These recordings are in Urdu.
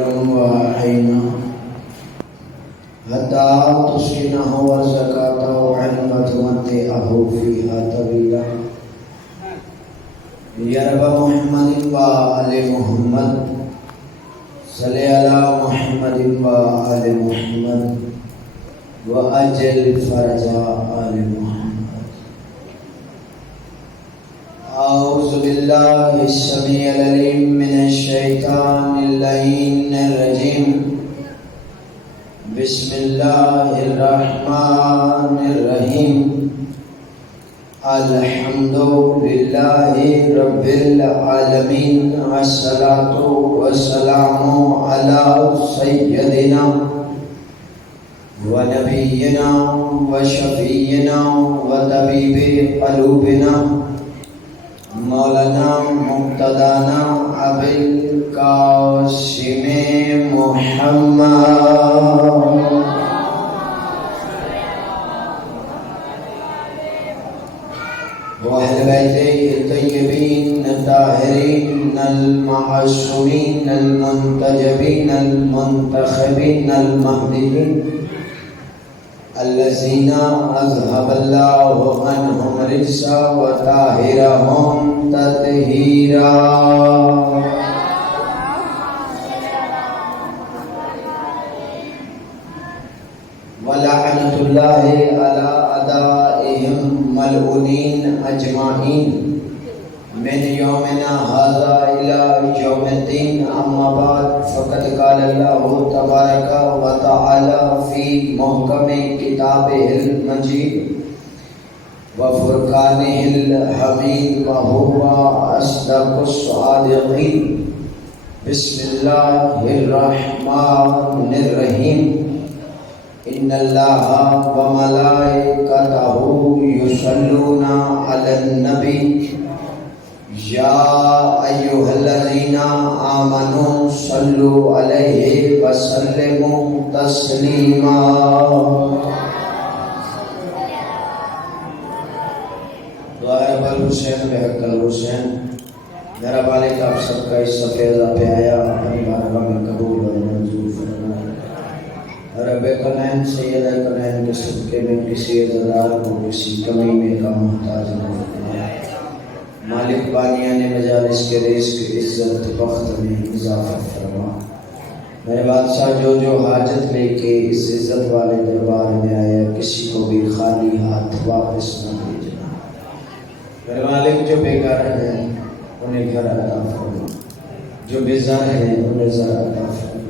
وعينا حتى تسكنه وزكاة وعلم تمتعه فيها طويلا يا رب محمد وآل محمد صل على محمد وآل محمد وأجل فرج آل محمد. أعوذ بالله السميع العليم من الشيطان اللعين الرجيم. بسم الله الرحمن الرحيم. الحمد لله رب العالمين والصلاة والسلام على سيدنا ونبينا وشفينا وطبيب قلوبنا مولانا مقتدانا ابی القاسم محمد وأهل بيته الطيبين الطاهرين المعصومين المنتجبين المنتخبين المهديين الذين أذهب الله عنهم الرجس وطهرهم تطهيرا. ولعنة الله على أعدائهم ملعونين أجمعين من يومنا هذا إلى يوم الدين. أما بعد فقد قال الله تبارك وتعالى في محكم كتابه المجيد وفرقانه الحميد وهو أصدق الصادقين. بسم الله الرحمن الرحيم. إن الله وملائكته يصلون على النبي يا أيها الذين آمنوا صلوا عليه وسلموا تسليما. دعائے بالحسین بحق الحسین. میرا مالک آپ سب کا اس سفیدہ پہ آیا اپنی بارگاہ میں قبول اور منظور فرمائے. رب کونین سید کونین کے صدقے میں کسی عزدار کو کسی کمی میں کا محتاج نہ فرمائے. مالک بانیان مجالس کے رزق عزت بخت میں اضافہ فرما. میرے بادشاہ جو حاجت لے کے اس عزت والے دربار میں آیا کسی کو بھی خالی ہاتھ واپس نہ بھیجنا. میرے مالک جو بیکار ہیں انہیں گھر عطا فرما. جو بیزار ہیں انہیں زر عطا فرما.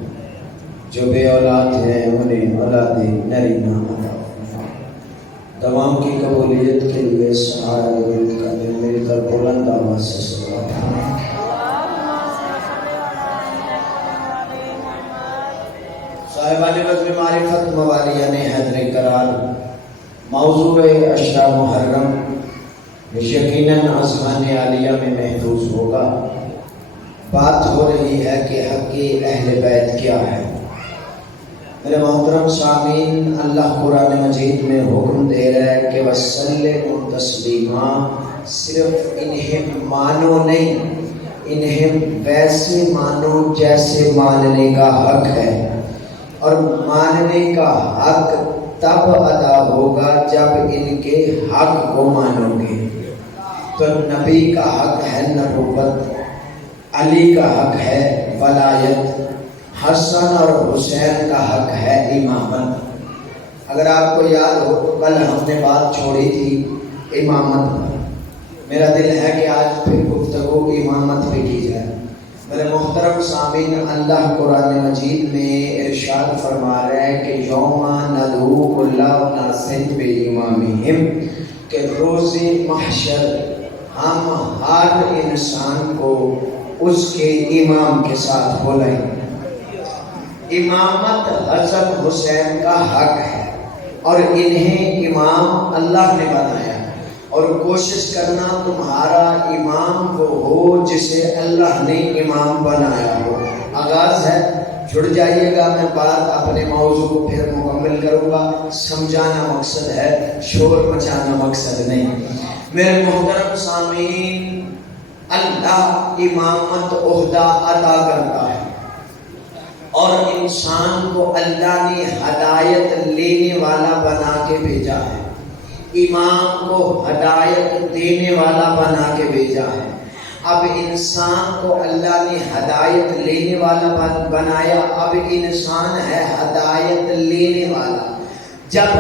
جو بے اولاد ہیں انہیں اولاد نرینہ عطا فرما. تمام کی قبولیت کے لیے سہارا ورد کا دل مل کر بلند آواز سے صلوات. صاحبان بزم معرفت موالیان حیدر قرار. موضوع عشرہ محرم یقیناً آسمان عالیہ میں محفوظ ہوگا. بات ہو رہی ہے کہ حق اہل بیت کیا ہے. میرے محترم سامعین، اللہ قرآن مجید میں حکم دے رہا ہے کہ وَسَلِّمُوا تَسْلِيمًا. صرف انہیں مانو نہیں، انہیں ویسے مانو جیسے ماننے کا حق ہے. اور ماننے کا حق تب ادا ہوگا جب ان کے حق کو مانو گے. تو نبی کا حق ہے نبوت، علی کا حق ہے ولایت، حسن اور حسین کا حق ہے امامت. اگر آپ کو یاد ہو کل ہم نے بات چھوڑی تھی امامت پر. میرا دل ہے کہ آج پھر گفتگو امامت پہ کی جائے. میرے محترم سامعین، اللہ قرآن مجید میں ارشاد فرما رہا ہے کہ یوم ندعو کل اناس بامامہم، کہ روز محشر ہم ہر انسان کو اس کے امام کے ساتھ بلائیں. امامت حسن حسین کا حق ہے اور انہیں امام اللہ نے بنایا. اور کوشش کرنا تمہارا امام وہ ہو جسے اللہ نے امام بنایا ہو. آغاز ہے، جڑ جائیے گا. میں بات اپنے موضوع کو پھر مکمل کروں گا. سمجھانا مقصد ہے، شور مچانا مقصد نہیں. میرے محترم سامعین، اللہ امامت عہدہ عطا کرتا ہے. اور انسان کو اللہ نے ہدایت لینے والا بنا کے بھیجا ہے، امام کو ہدایت دینے والا بنا کے بھیجا ہے۔ اب انسان کو اللہ نے ہدایت لینے والا بنایا، اب انسان ہے ہدایت لینے والا۔ جب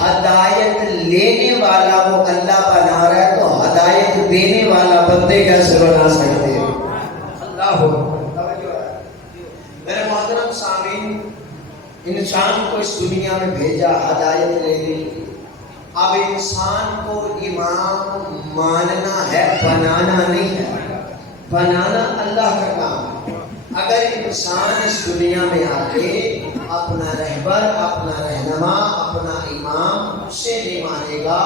ہدایت لینے والا وہ اللہ بنا رہا ہے تو ہدایت دینے والا بندے کیسے بنا سکتے ہیں؟ اللہ میرے محترم سامعین، انسان کو اس دنیا میں بھیجا ہدایت لینے کے لیے۔ اب انسان کو امام ماننا ہے، بنانا نہیں ہے۔ بنانا اللہ کا کام ہے۔ اگر انسان اس دنیا میں آ کے اپنا رہبر، اپنا رہنما، اپنا امام اسے نہیں مانے گا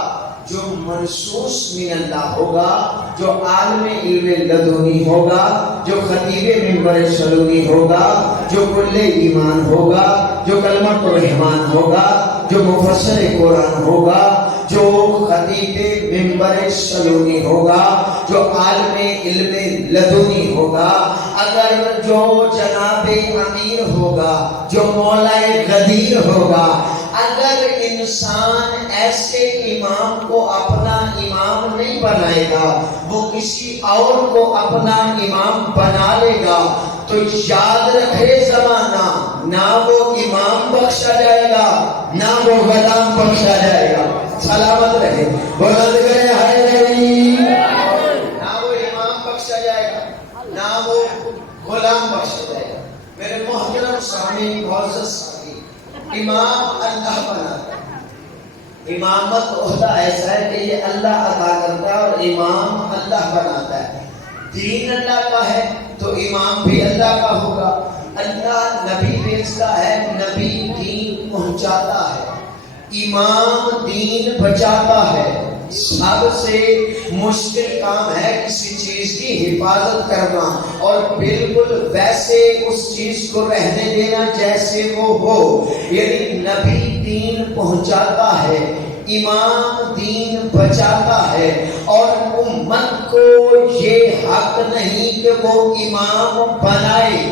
جو منصوص من اللہ ہوگا، جو عالم علم لدنی ہوگا، جو خطیب منبر سلونی ہوگا، جو کل ایمان ہوگا، جو کلمۃ الرحمان ہوگا، جو مفسر قرآن ہوگا، جو خطیب منبر سلونی ہوگا، جو عالم علم لدنی ہوگا، اگر جو جناب امیر ہوگا، جو مولا غدیر ہوگا، اگر انسان ایسے امام کو اپنا امام نہیں بنائے گا، وہ کسی اور کو اپنا امام بنا لے گا، تو یاد رکھے زمانہ، نہ وہ امام بخشا جائے گا، نہ وہ غلام بخشا جائے گا۔ سلامت رہے، بلند کرے حیدری۔ نہ وہ امام بخشا جائے گا، نہ وہ غلام بخشا جائے گا۔ میرے محترم سامعین، معزز سامعین، امام اللہ بناتا ہے۔ امامت عہدہ ایسا ہے کہ یہ اللہ عطا کرتا ہے اور امام اللہ بناتا ہے۔ دین اللہ کا ہے تو امام بھی اللہ کا ہوگا۔ اللہ نبی بھیجتا ہے، نبی دین پہنچاتا ہے، امام دین بچاتا ہے۔ سب سے مشکل کام ہے کسی چیز کی حفاظت کرنا اور بالکل ویسے اس چیز کو رہنے دینا جیسے وہ ہو۔ یعنی نبی دین پہنچاتا ہے، امام دین بچاتا ہے، اور امت کو یہ حق نہیں کہ وہ امام بنائے۔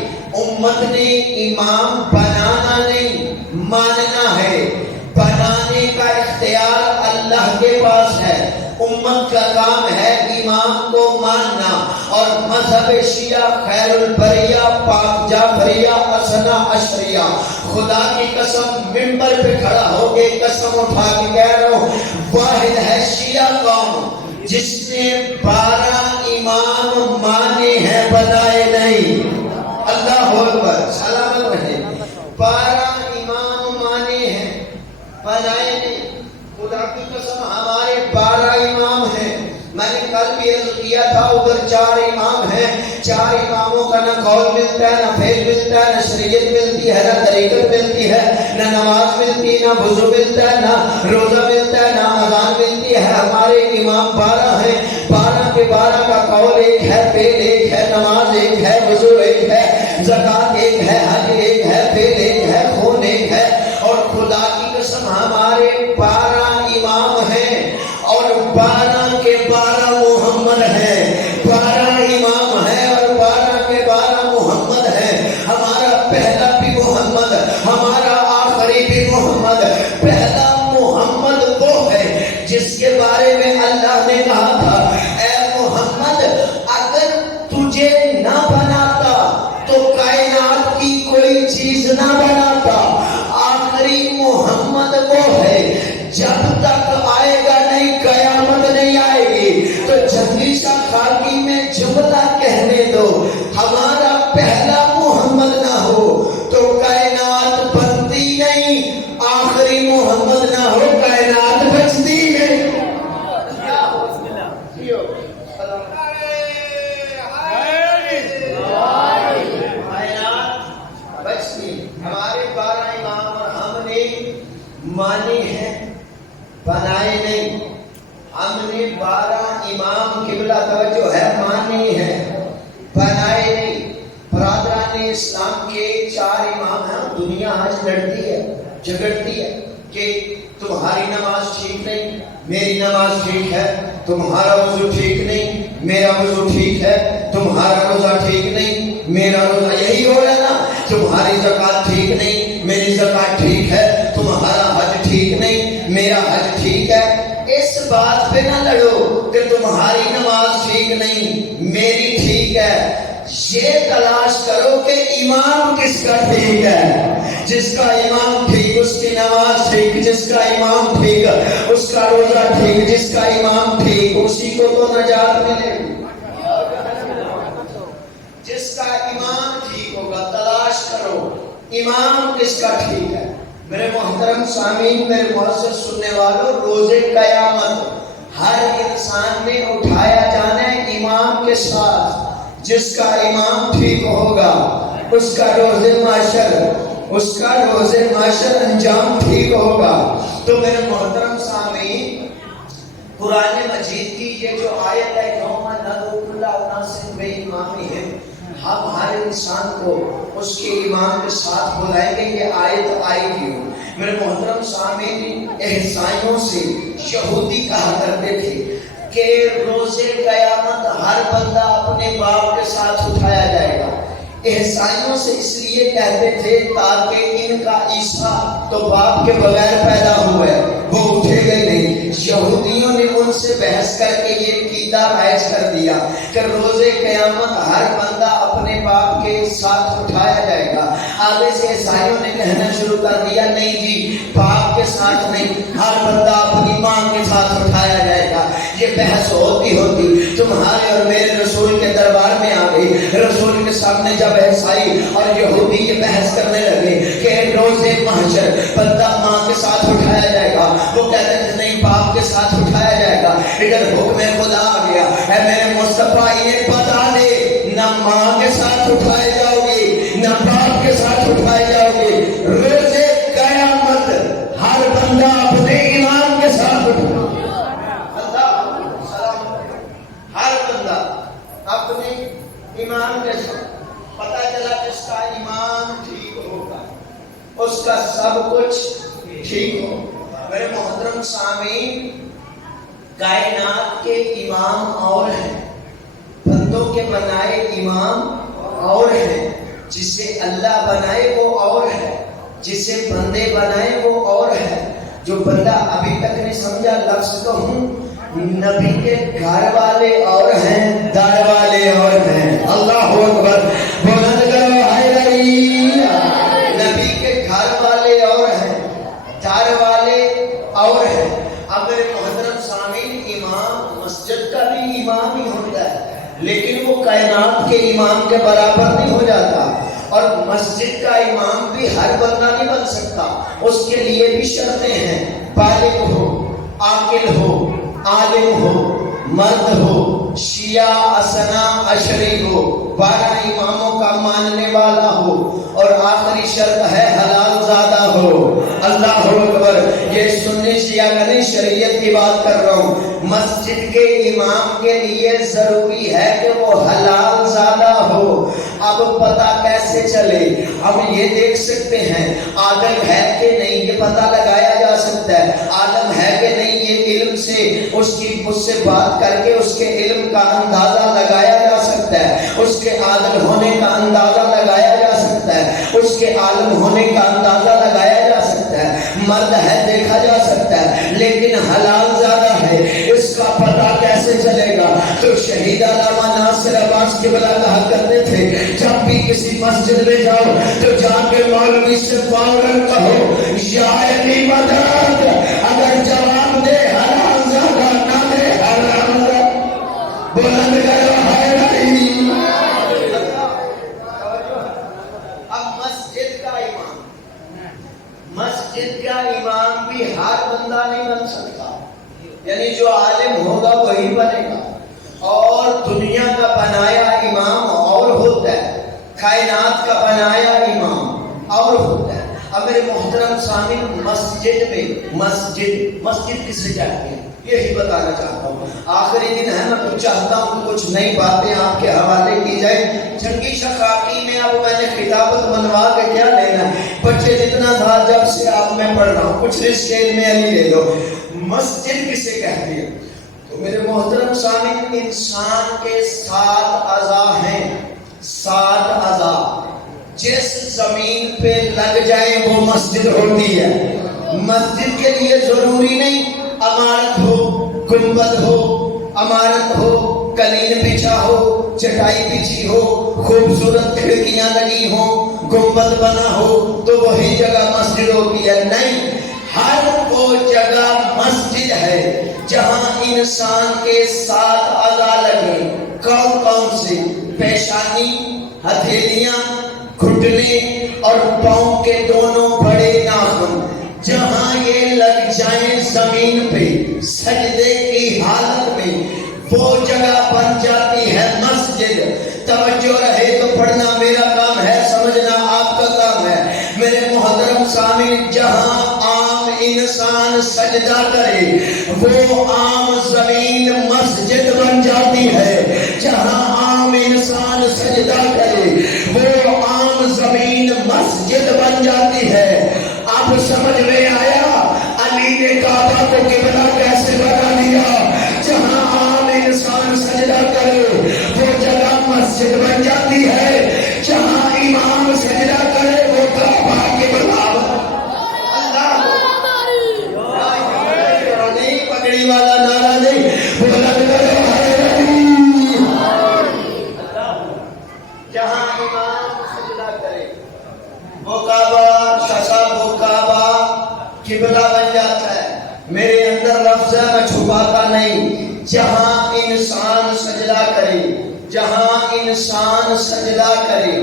امت نے امام بنانا نہیں، ماننا ہے۔ بنانے کا اختیار اللہ کے پاس ہے۔ امت کا کام ہے امام کو ماننا، اور مذہب شیعہ خیر البریہ پاک جعفریہ حسنہ عشریہ، خدا کی قسم منبر پہ کھڑا ہو کے قسم اٹھا کے کہہ رہا ہوں، واحد ہے شیعہ قوم جس نے 12 امام مانے ہیں، بنائے نہیں۔ اللہ اکبر، سلامت رہے۔ 12 امام مانے ہیں، بنائے نہیں۔ خدا کی قسم ہمارے 12 امام ہیں۔ میں نے کل بھی عرض کیا تھا، ادھر 4 امام ہیں، 4 اماموں کا نہ قول ملتا ہے، نہ فعل ملتا ہے، نہ شریعت ملتی ہے، نہ طریقت ملتی ہے، نہ نماز ملتی ہے، نہ وضو ملتا ہے، نہ روزہ ملتا ہے، نہ اذان ملتی ہے۔ ہمارے امام 12 ہیں، 12 کے 12 کا قول ایک ہے، فعل ایک ہے، نماز ایک ہے، وضو ایک ہے، زکوٰۃ ایک ہے، حج ایک ہے، فعل ایک ہے، خون ایک ہے۔ اور خدا کی قسم ہمارے 12 امام ہیں، اور 12 کے 12 محمد ہیں۔ 12 امام ہیں اور 12 کے 12 محمد ہیں۔ ہمارا پہلا بھی محمد، ہمارا آخری بھی محمد۔ پہلا محمد وہ ہے جس کے بارے میں اللہ نے کہا تھا، اے محمد اگر تجھے نہ بناتا تو کائنات کی کوئی چیز نہ بناتا۔ آخری محمد وہ ہے، جب تک آئے گا نہیں قیامت نہیں آئے گی۔ تو جھنگی شاہ خاکی میں جملہ کہنے دو، ہمارا پہلا محمد نہ ہو تو کائنات بنتی نہیں، آخری محمد نہ ہو کائنات بچتی نہیں۔ ہمارے 12 امام اور ہم نے مانے ہیں، بنائے نہیں۔ ہم نے 12 امام قبلہ توجہ ہے، مانے ہیں، بنائے نہیں۔ برادران اسلام کے 4 امام ہیں۔ دنیا آج لڑتی ہے، جھگڑتی ہے کہ تمہاری نماز ٹھیک نہیں، میری نماز ٹھیک ہے، تمہارا وضو ٹھیک نہیں، میرا وضو ٹھیک ہے، تمہارا روزہ ٹھیک نہیں، میرا روزہ۔ یہی ہو رہا ہے نا، تمہاری زکات ٹھیک نہیں، میری زکات ٹھیک ہے، تمہارا حج ٹھیک نہیں، میرا حج ٹھیک ہے. اس بات پہ نہ لڑو کہ تمہاری نماز ٹھیک نہیں، میری ٹھیک ہے. یہ تلاش کرو کہ امام کس کا ٹھیک ہے. جس کا امام ٹھیک اس کی نماز ٹھیک، جس کا امام ٹھیک اس کا روزہ ٹھیک، جس کا امام ٹھیک اسی کو تو نجات ملے گی. جس کا امام ٹھیک ہوگا تلاش کرو امام کس کا ٹھیک ہے. میرے محترم سامعین، میرے معزز سننے والوں، روز قیامت ہر انسان نے اٹھایا جانا ہے امام کے ساتھ. جس کا امام ٹھیک ہوگا اس کا روز محشر انجام ٹھیک ہوگا. تو میرے محترم سامعین، قرآن مجید کی یہ جو آیت ہے یوم ندعو کل اناس بامامہم، ہم ہر انسان کو اس کے امام کے ساتھ بلائیں گے، یہ آیت آئی تھی. میرے محترم سامعین، احسائیوں سے یہودی کہا کرتے تھے کہ روز قیامت ہر بندہ اپنے باپ کے ساتھ اٹھایا جائے گا. احسائیوں سے اس لیے کہتے تھے تاکہ ان کا عیسیٰ تو باپ کے بغیر پیدا ہوا ہے، وہ اٹھے گئے نہیں. یہودیوں نے ان سے بحث کر کے یہ عقیدہ رائج کر دیا کہ روز قیامت ہر بندہ اپنے باپ کے ساتھ اٹھایا جائے گا. آگے سے عیسائیوں نے کہنا شروع کر دیا نہیں جی، باپ کے ساتھ نہیں، ہر بندہ اپنی ماں کے ساتھ اٹھایا جائے گا. یہ بحث ہوتی تمہارے اور میرے رسول کے دربار میں آ گئی. رسول کے سامنے جب عیسائی اور یہودی یہ بحث کرنے لگے کہ روز محشر بندہ ماں کے ساتھ اٹھایا جائے گا، وہ کہتے تھے نہیں، باپ کے ساتھ اٹھایا جائے گا. ادھر حکم خدا آ گیا، اے میرے مصطفیٰ انہیں بتا دے، نہ ماں کے ساتھ اٹھائے جاؤ گے نہ باپ کے ساتھ اٹھائے جاؤ گے. روز قیامت ہر بندہ اپنے امام کے ساتھ اٹھائے، اپنے امام کے ساتھ. پتہ چلا جس کا امام ٹھیک ہوگا اس کا سب کچھ ٹھیک ہوگا. میرے محترم سامعین، کائنات کے امام اور ہیں، بندوں کے بنائے امام اور ہیں. جسے اللہ بنائے وہ اور ہے، جسے بندے بنائے وہ اور ہے. جو بندہ ابھی تک نہیں سمجھا لفظ کہوں، نبی کے گھر والے اور ہیں، دار والے اور ہیں. اللہ اکبر، بلند کرو حیدریہ. نبی کے گھر والے اور ہیں، دار والے اور ہیں. اب میرے محترم سامعین، امام مسجد کا بھی امام ہی ہوتا ہے، لیکن وہ کائنات کے امام کے برابر نہیں ہو جاتا. اور مسجد کا امام بھی ہر بندہ نہیں بن سکتا، اس کے لیے بھی شرطیں ہیں. بالغ ہو، عاقل ہو، عالم ہو، مرد ہو، شیعہ اسنا اشری ہو، 12 اماموں کا ماننے والا ہو، اور آخری شرط ہے حلال زادہ ہو. اللہ اکبر. یہ سنی شیعہ نہیں، شریعت کی بات کر رہا ہوں. مسجد کے امام کے لیے ضروری ہے کہ وہ حلال زادہ ہو. اب پتہ کیسے چلے؟ ہم یہ دیکھ سکتے ہیں عالم ہے کہ نہیں، یہ پتہ لگایا جا سکتا ہے. عالم ہے کہ نہیں، یہ علم سے اس سے بات کر کے اس کے علم کا اندازہ لگایا جا سکتا ہے. اس کے عادل ہونے کا اندازہ لگایا جا سکتا ہے. اس کے عالم ہونے کا اندازہ لگایا جا سکتا ہے. مرد ہے دیکھا جا سکتا ہے، لیکن حلال زیادہ ہے، اس کا پتہ کیسے چلے گا؟ تو شہید علامہ ناصر عباس قبلہ کہا کرتے تھے جب بھی کسی مسجد میں جاؤ تو جا کے مولوی سے فوراً کہو یا علی مدد. اگر جواب دے حلال زیادہ، نہ دے حرام زیادہ. بلند کرو حیدری. اب مسجد کا امام بھی ہر بندہ نہیں بن سکتا، یعنی جو عالم ہوگا وہی بنے گا. اور دنیا کا بنایا امام اور ہوتا ہے، کائنات کا بنایا امام اور ہوتا ہے. اب میرے محترم سامعین، مسجد کسے کہتے ہیں یہی بتانا چاہتا ہوں. آخری دن ہے، میں تو چاہتا ہوں کہ کچھ نئی باتیں آپ کے حوالے کی جائے. جنگی شقاقی میں اب میں نے خطابت منوا کے کیا لینا ہے، بچے جتنا تھا جب سے اب میں پڑھ رہا ہوں، کچھ اسکیل میں علی لے لو. مسجد کسے کہتے ہیں؟ تو میرے محترم سامعین، انسان کے 7 اعضاء ہیں، 7 اعضاء جس زمین پہ لگ جائے وہ مسجد ہوتی ہے. مسجد کے لیے ضروری نہیں عمارت ہو، گنبد ہو، عمارت ہو، قالین بچھا ہو، چٹائی بچھی ہو، خوبصورت کھڑکیاں لگی ہوں، گنبد بنا ہو تو وہی جگہ مسجد ہوتی ہے. نہیں، ہر وہ جگہ مسجد ہے جہاں انسان کے ساتھ اعضاء لگے. کون کون سے؟ پیشانی، ہتھیلیاں، گھٹنے اور پاؤں کے دونوں بڑے ناخن. جہاں یہ لگ جائیں زمین پہ سجدے کی حالت میں وہ جگہ بن جاتی ہے مسجد. توجہ رہے تو پڑھنا میرا کام ہے، سمجھنا آپ کا کام ہے. میرے محترم سامعین، جہاں عام انسان سجدہ کرے وہ عام زمین مسجد بن جاتی ہے. جہاں عام انسان سجدہ کرے وہ عام زمین مسجد بن جاتی ہے. آپ سمجھ میں آیا علی نے کعبہ کو قبلہ کیسے بنا دیا؟ جہاں عام انسان سجدہ کرے وہ جگہ مسجد بن جاتی ہے. جہاں امام سجدہ کرے وہ کعبہ قبلہ. اللہ نہیں، پگڑی والا نعرہ نہیں، بلند کرو حیدری. جہاں امام سجدہ کرے وہ کعبہ وہ کعبہ قبلہ بن جاتا ہے. میرے اندر لفظ ہے، میں چھپاتا نہیں. جہاں انسان سجدہ کرے، جہاں انسان سجدہ کرے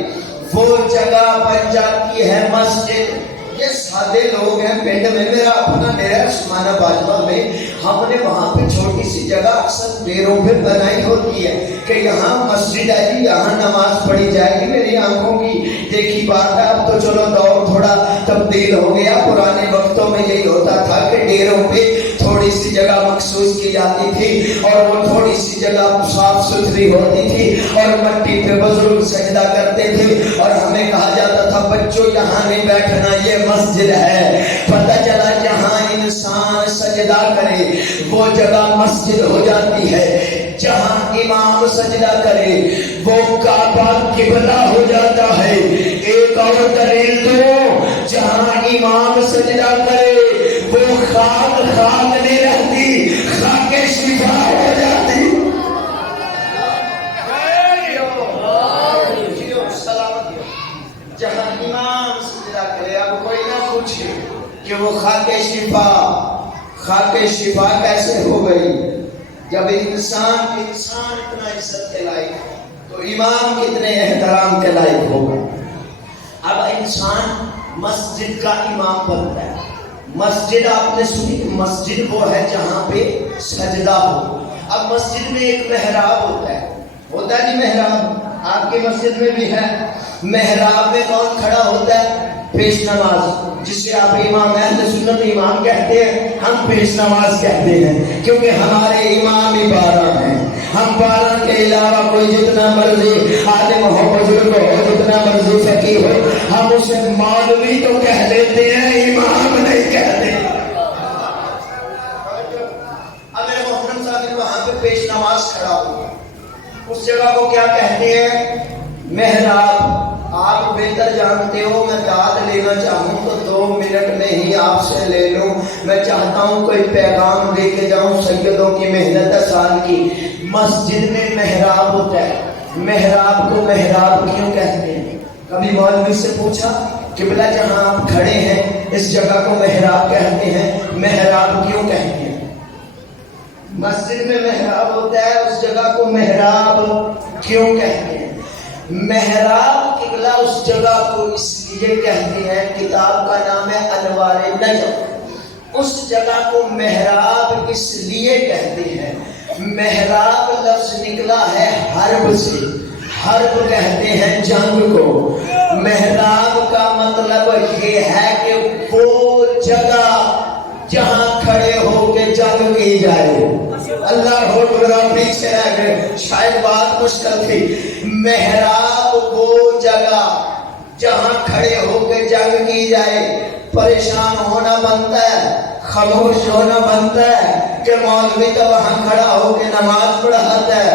وہ جگہ بن جاتی ہے مسجد. یہ سادے لوگ ہیں پنڈ میں، میرا اپنا ڈیرا عثمانہ باجوہ میں. ہم نے وہاں پہ چھوٹی سی جگہ اکثر ڈیروں پہ بنائی ہوتی ہے کہ یہاں مسجد ہے جی، یہاں نماز پڑھی جائے گی. میری آنکھوں کی دیکھی بات ہے. اب تو چلو دور تھوڑا تبدیل ہو گیا. پرانے وقتوں میں یہی ہوتا تھا کہ ڈیروں پہ تھوڑی سی جگہ مخصوص کی جاتی تھی اور وہ تھوڑی سی جگہ صاف ستھری ہوتی تھی اور مٹی پہ بزرگ سجدہ کرتے تھے اور ہمیں کہا جاتا تھا بچوں یہاں نہیں بیٹھنا، یہ مسجد ہے. پتہ چلا جہاں انسان سجدہ کرے وہ جگہ مسجد ہو جاتی ہے. جہاں امام سجدہ کرے وہ کعبہ قبلہ ہو جاتا ہے. ایک اور دلیل دو، جہاں امام سجدہ کرے وہ خاک نہیں رہتی، خاک شفا ہو جاتی. جہاں امام سجدہ کرے، اب کوئی نہ پوچھے کہ وہ خاک شفا کیسے ہو گئی. جب انسان اتنا عزت کے لائق ہے تو امام کتنے احترام کے لائق ہوگا. اب انسان مسجد کا امام بنتا ہے. مسجد آپ نے سنی، مسجد وہ ہے جہاں پہ سجدہ ہو. اب مسجد میں ایک محراب ہوتا ہے جی. محراب آپ کی مسجد میں بھی ہے. محراب میں کون کھڑا ہوتا ہے؟ پیش نماز، جسے آپ امام اہل سنت امام کہتے ہیں، ہم پیش نماز کہتے ہیں کیونکہ ہمارے امام ہی 12 ہیں. ہم 12 کے علاوہ کوئی جتنا مرضی عالم ہو، بزرگ ہو، جتنا مرضی فقیہ ہو، ہم اسے مولوی تو کہہ دیتے ہیں، امام نہیں کہتے. اب میرے محترم صاحب وہاں پہ پیش نماز کھڑا ہو، اس جگہ کو کیا کہتے ہیں؟ محراب. آپ بہتر جانتے ہو، میں داد لینا چاہوں تو 2 منٹ میں ہی آپ سے لے لوں. میں چاہتا ہوں کوئی پیغام دے کے جاؤں. سیدوں کی محنت ہے سال کی. مسجد میں محراب ہوتا ہے. محراب کو محراب کیوں کہتے ہیں؟ کبھی مولوی سے پوچھا؟ قبلہ جہاں آپ کھڑے ہیں اس جگہ کو محراب کہتے ہیں، محراب کیوں کہتے ہیں؟ مسجد میں محراب ہوتا ہے، اس جگہ کو محراب کیوں کہتے ہیں؟ محراب قبلہ اس جگہ کو اس لیے کہتے ہیں، کتاب کا نام ہے انوار نجم. اس جگہ کو محراب اس لیے کہتے ہیں، محراب لفظ نکلا ہے حرب سے. حرب کہتے ہیں جنگ کو. محراب کا مطلب یہ ہے کہ وہ جگہ جہاں کھڑے ہو کے جنگ کی جائے. اللہ اکبر، پیچھے رہ گئے، شاید بات مشکل تھی. محراب وہ جگہ جہاں کھڑے ہو کے جنگ کی جائے. پریشان ہونا بنتا ہے، خاموش ہونا بنتا ہے کہ مولوی تو وہاں کھڑا ہو کے نماز پڑھاتا ہے،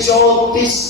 34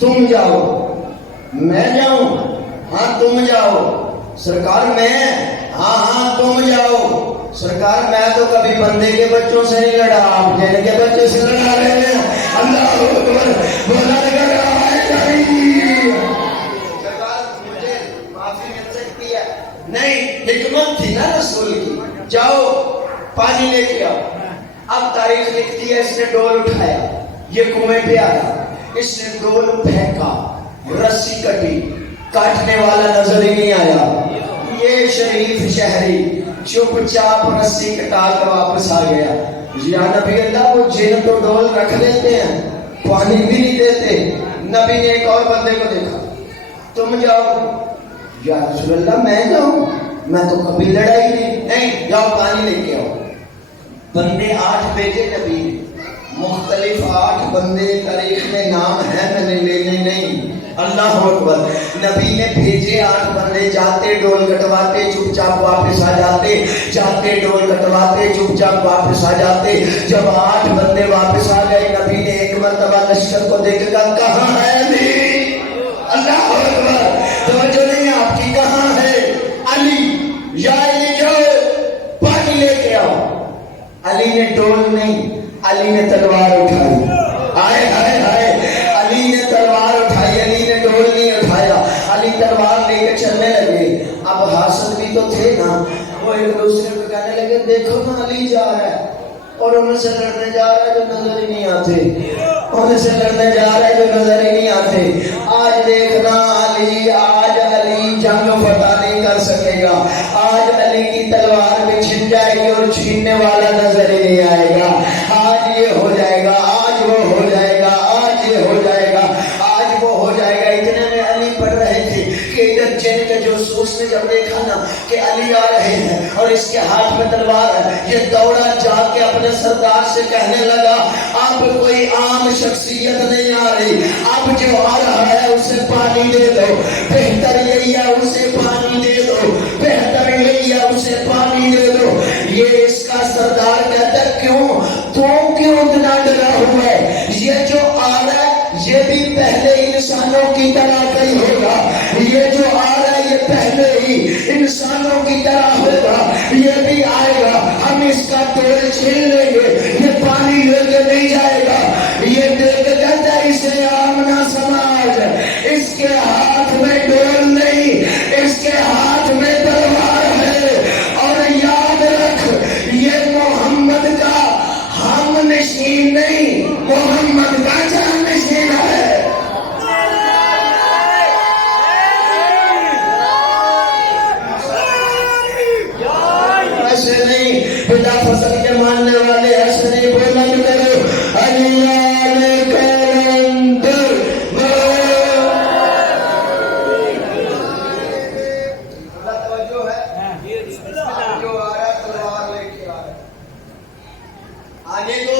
تم جاؤ میں جاؤں؟ ہاں تم جاؤ سرکار میں؟ ہاں ہاں تم جاؤ سرکار میں تو کبھی بندے کے بچوں سے نہیں لڑا، آپ جن کے بچے سے لڑا رہے ہیں۔ اللہ اکبر بولا لگا رہا ہے سرکار مجھے معافی مل سکتی ہے؟ نہیں، حکمت تھی نا رسول کی، جاؤ پانی لے کے آؤ۔ اب تاریخ لکھتی ہے اس نے ڈول اٹھایا، یہ کنویں پہ آیا، اس نے ڈول پھینکا، رسی کٹی، کاٹنے والا نظر ہی نہیں آیا۔ یہ شریف شہری چپ چاپ رسی کٹا کر واپس آ گیا۔ یا نبی اللہ، وہ جن تو ڈول رکھ لیتے ہیں، پانی بھی نہیں دیتے۔ نبی نے ایک اور بندے کو دیکھا، تم جاؤ۔ یا رسول اللہ میں جاؤں؟ میں تو کبھی لڑائی نہیں، جاؤ پانی لے کے آؤ۔ بندے 8 بھیجے نبی نے، مختلف 8 بندے تاریخ میں نام ہے، میں نے لینے نہیں۔ اللہ اکبر، نبی نے بھیجے 8 بندے، جاتے ڈول کٹواتے چپ چاپ واپس آ جاتے، جاتے ڈول کٹواتے چپ چاپ واپس آ جاتے۔ جب 8 بندے واپس آ گئے، نبی نے ایک مرتبہ لشکر کو دیکھ کر کہاں ہے علی؟ اللہ اکبر، توجہ نہیں آپ کی، کہاں ہے علی؟ یا علی جاؤ پانی لے کے آؤ۔ علی نے ڈول نہیں، علی نے تلوار اٹھائی۔ آئے ہائے ہائے، علی نے تلوار اٹھائی، علی نے ڈول نہیں اٹھایا۔ علی تلوار لے کے چلنے لگے۔ اب حاسد بھی تو تھے نا، وہ ایک دوسرے کو کہنے لگے دیکھو نا علی جا رہا ہے، اور ان سے لڑنے جا رہا ہے جو نظر ہی نہیں آتے، ان سے لڑنے جا رہا ہے جو نظر ہی نہیں آتے۔ آج دیکھنا علی، آج علی جنگ فتح نہیں کر سکے گا، آج علی کی تلوار بھی چھن جائے گی اور چھیننے والا نظر ہی نہیں آئے گا۔ آج یہ ہو جائے گا، آج وہ ہو جائے گا، آج یہ ہو جائے گا، آج وہ ہو جائے گا۔ اتنے میں علی پڑھ رہے تھے کہ ادھر جن کے جاسوس نے جب دیکھا نا کہ علی آ رہے ہیں اور اس کے ہاتھ میں تلوار ہے، یہ دوڑا جا کے اپنے سردار سے کہنے لگا اب کوئی عام شخصیت نہیں آ رہی، اب جو آ رہا ہے اسے پانی دے دو، بہتر یہی ہے اسے پانی دے دو، بہتر یہی ہے اسے پانی دے دو۔ یہ اس کا سردار کہتا ہے کیوں تو کیوں اتنا ڈرا ہوا ہے؟ یہ جو آ رہا ہے یہ بھی پہلے انسانوں کی طرح کہیں ہوگا، یہ جو آ رہا ہے یہ پہلے ہی انسانوں کی طرح ہوگا، یہ بھی آئے گا، ہم اس کا ڈول چھین لیں گے، یہ پانی لے کے نہیں جائے گا۔ یہ دیکھ کے کہتا ہے اسے عام نہ سماج، اس کے ہاتھ میں ڈول نہیں، اس کے ہاتھ میں تلوار ہے، اور یاد رکھ یہ محمد کا ہم نشین نہیں، محمد کا جان نشین ہے۔ ایسے نہیں بلا فصل کے ماننے والے، ایسے نہیں بولن کرو علی علی کلندر۔ اللہ توجہ ہے، جو آ رہا ہے تلوار لے کے آ رہا ہے، آگے تو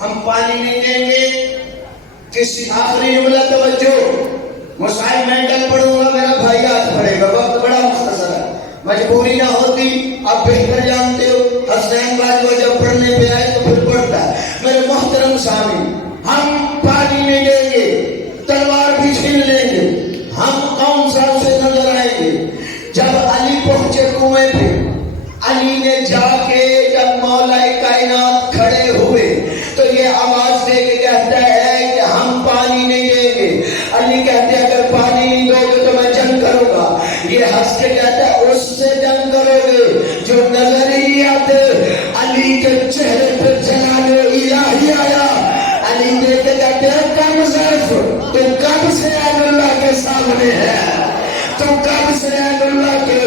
ہم پانی نہیں دیں گے۔ کسی آخری جملہ توجہ، مسائل مینٹل پڑھوں گا، میرا بھائی ہاتھ پڑھے گا، وقت بڑا مختصر ہے، مجبوری نہ ہوتی، آپ بہتر جانتے ہو۔ حسنین باجوہ جب پڑھنے پہ آئے تو پھر پڑھتا ہے۔ میرے محترم سامعین، ہم پانی نہیں دیں گے، تلوار بھی چھین لیں گے، ہم کون سا سے نظر آئیں گے؟ جب علی پہنچے کنویں پہ، علی نے جا کے جب مولا کائنات کھڑے ہوئے تو یہ آواز دے کے کہتا ہے کہ ہم پانی نہیں دیں گے۔ علی کہتے ہیں اگر پانی نہیں دو گے تو میں جنگ کروں گا۔ یہ ہنس کے کہتا ہے اس سے جنگ کرو گے جو نظر ہی آتے۔ علی کے چہرے پہ جلال الہی آیا۔ علی دے کے کہتے ہیں کم ظرف، تو کب سے اللہ کے سامنے ہے، تو کب سے اللہ کے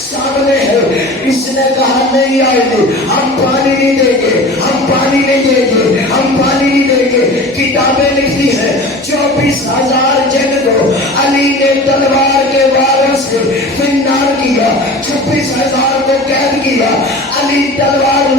سامنے ہے۔ اس نے کہا نہیں آئے گے، ہم پانی نہیں دیں گے، ہم پانی نہیں دیں گے، ہم پانی نہیں دیں گے۔ کتابیں لکھتی ہیں 24,000 جن کو علی نے تلوار کے واروں سے فنار کیا، 26,000 کو قید کیا۔ علی تلوار